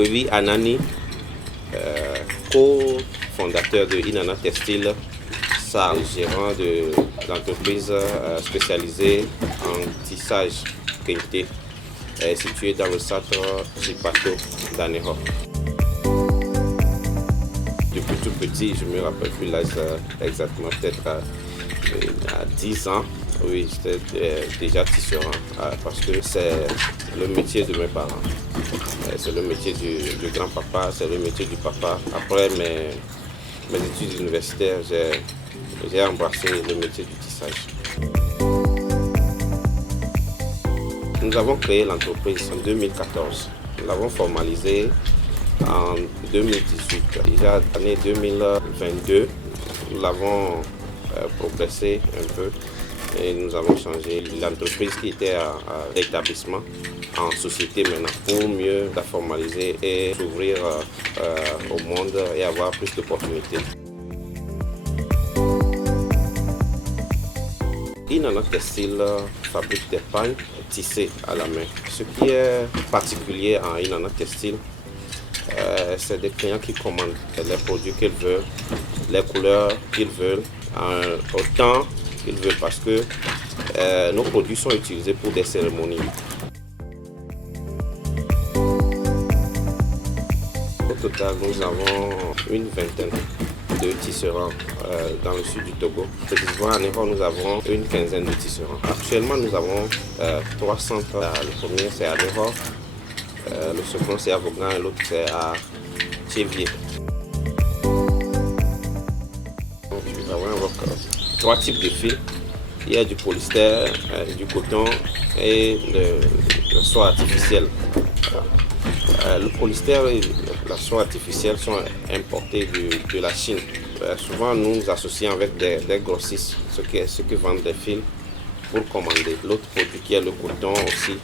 Kwevi Anani, co-fondateur de Inanna Textile, gérant de l'entreprise spécialisée en tissage qualité, située dans le centre Jipato d'Anéro. Depuis tout petit, je me rappelle plus l'âge exactement, peut-être à 10 ans, oui, j'étais déjà tisserand parce que c'est le métier de mes parents. C'est le métier du grand-papa, c'est le métier du papa. Après mes études universitaires, j'ai embrassé le métier du tissage. Nous avons créé l'entreprise en 2014. Nous l'avons formalisée en 2018. Déjà l'année 2022, nous l'avons progressé un peu et nous avons changé l'entreprise qui était à l'établissement en société maintenant pour mieux la formaliser et s'ouvrir au monde et avoir plus d'opportunités. Inanna Textile fabrique des pagnes tissées à la main. Ce qui est particulier en Inanna Textile, c'est des clients qui commandent les produits qu'ils veulent, les couleurs qu'ils veulent, autant qu'ils veulent parce que nos produits sont utilisés pour des cérémonies. Au total, nous avons une vingtaine de tisserands dans le sud du Togo. Précisément à Anéro, nous avons une quinzaine de tisserands. Actuellement, nous avons 3 centres. Le premier, c'est à Anéro, le second, c'est à Vaugan et l'autre, c'est à Tchévier. Nous avons 3 types de fils. Il y a du polyester, du coton et le soie artificielle. Le polyester et la soie artificielle sont importés de la Chine. Souvent, nous nous associons avec des grossistes, ceux qui vendent des fils pour commander. L'autre produit qui est le coton aussi,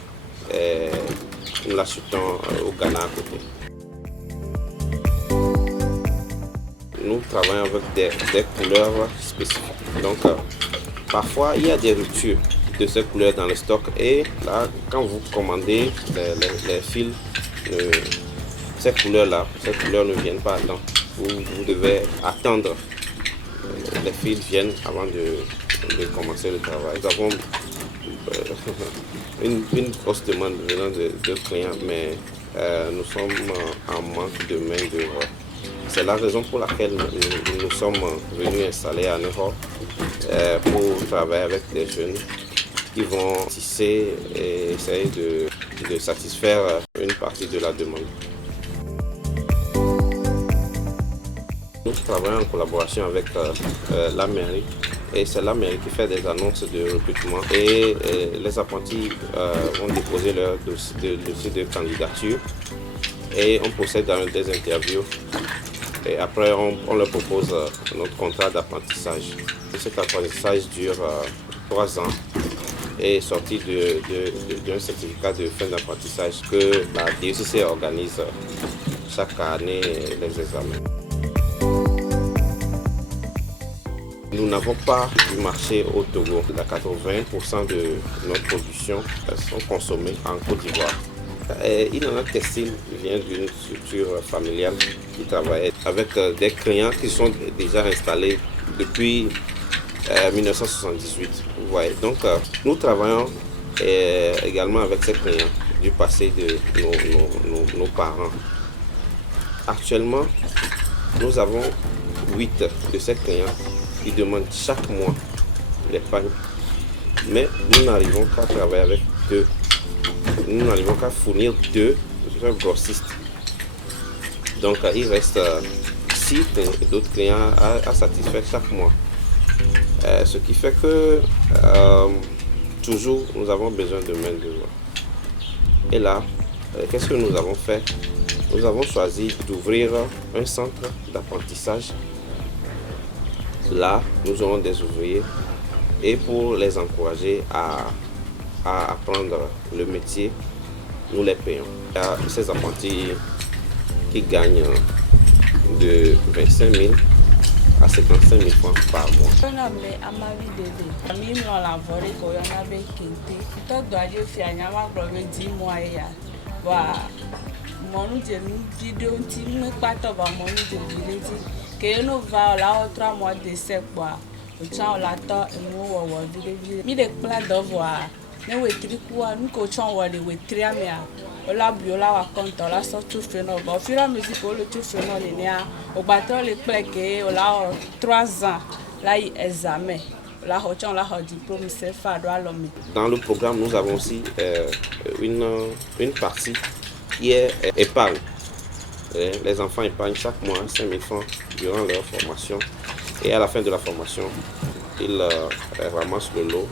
nous l'achetons au Ghana à côté. Nous travaillons avec des couleurs spécifiques. Donc, parfois, il y a des ruptures de ces couleurs dans le stock et là, quand vous commandez les fils, ces couleurs ne viennent pas à temps. Vous devez attendre que les fils viennent avant de commencer le travail. Nous avons une grosse demande venant de clients, mais nous sommes en manque de main-d'œuvre. C'est la raison pour laquelle nous sommes venus installer à Anéro pour travailler avec des jeunes qui vont tisser et essayer de satisfaire une partie de la demande. Nous travaillons en collaboration avec la mairie et c'est la mairie qui fait des annonces de recrutement et les apprentis vont déposer leur dossier de candidature et on procède dans des interviews et après on leur propose notre contrat d'apprentissage. Cet apprentissage dure 3 ans et est sorti d'un certificat de fin d'apprentissage que la DECC organise chaque année les examens. Nous n'avons pas du marché au Togo. 80% de notre production sont consommées en Côte d'Ivoire. Inanna Textile vient d'une structure familiale qui travaille avec des clients qui sont déjà installés depuis 1978. Vous voyez. Donc nous travaillons également avec ces clients du passé de nos parents. Actuellement, nous avons 8 de ces clients qui demandent chaque mois les pagnes, mais nous n'arrivons pas à travailler avec 2 nous n'arrivons qu'à fournir 2 grossistes. Donc il reste 6 d'autres clients à satisfaire chaque mois. Ce qui fait que toujours nous avons besoin de main-d'œuvre. Et là, qu'est-ce que nous avons fait? Nous avons choisi d'ouvrir un centre d'apprentissage. Là, nous aurons des ouvriers et pour les encourager à apprendre le métier, nous les payons. Il y a ces apprentis qui gagnent de 25 000 à 55 000 francs par mois. Dans le programme, nous avons aussi une partie qui est épargne. Les enfants épargnent chaque mois 5 000 francs durant leur formation. Et à la fin de la formation, ils ramassent le lot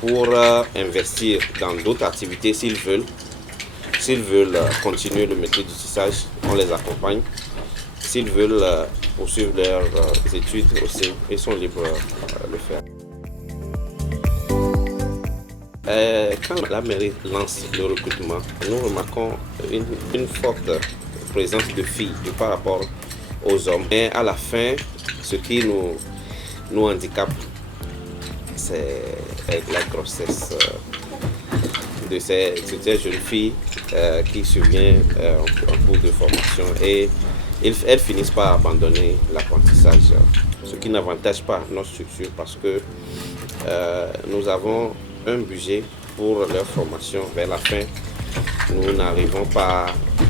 pour investir dans d'autres activités s'ils veulent. S'ils veulent continuer le métier du tissage, on les accompagne. S'ils veulent poursuivre leurs études aussi, ils sont libres de le faire. Quand la mairie lance le recrutement, nous remarquons une forte présence de filles par rapport aux hommes. Et à la fin, ce qui nous handicape, c'est la grossesse de ces jeunes filles qui surviennent en cours de formation et elles finissent par abandonner l'apprentissage, ce qui n'avantage pas notre structure parce que nous avons un budget pour leur formation. Vers la fin, nous n'arrivons pas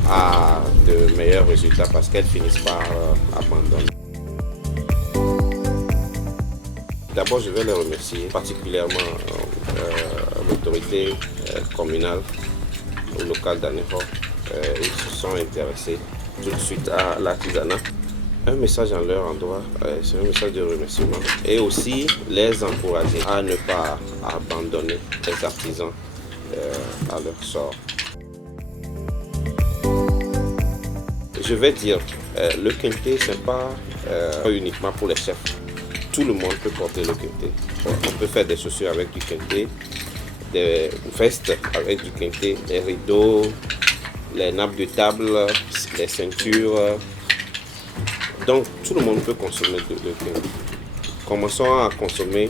à de meilleurs résultats parce qu'elles finissent par abandonner. D'abord, je vais les remercier, particulièrement l'autorité communale ou locale d'Anéro. Ils se sont intéressés tout de suite à l'artisanat. Un message en leur endroit, c'est un message de remerciement. Et aussi les encourager à ne pas abandonner les artisans à leur sort. Je vais dire, le quinté, ce n'est pas uniquement pour les chefs. Tout le monde peut porter le quinté. On peut faire des chaussures avec du quinté, des vestes avec du quinté, les rideaux, les nappes de table, les ceintures. Donc tout le monde peut consommer le quinté. Commençons à consommer,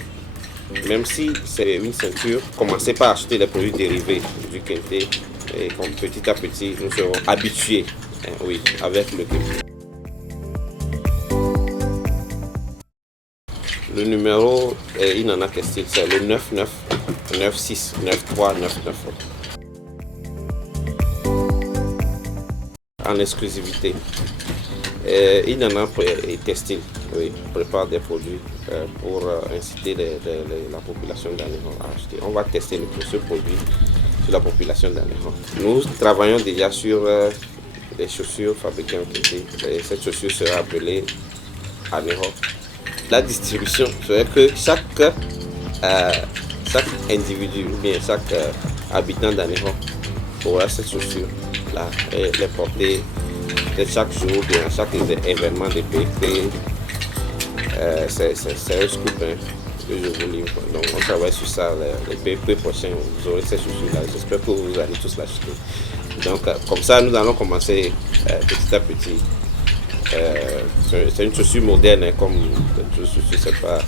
même si c'est une ceinture, commencez par acheter les produits dérivés du quinté et petit à petit nous serons habitués oui, avec le quinté. Le numéro Inanna Textile, c'est le 99 96 93 99. En exclusivité. Inanna Textile prépare des produits pour inciter la population d'Anéro à acheter. On va tester ce produit sur la population d'Anéro. Nous travaillons déjà sur des chaussures fabriquées en quinté. Cette chaussure sera appelée Anéro. La distribution serait que chaque individu, ou bien chaque habitant d'Anéro aura cette chaussure-là et les porter chaque jour, bien à chaque événement de PEP. C'est un scoop que je vous livre. Donc on travaille sur ça. Les PEP prochains, vous aurez ces chaussures-là. J'espère que vous allez tous l'acheter. Donc comme ça, nous allons commencer petit à petit. C'est une chaussure moderne, hein, comme je sais pas.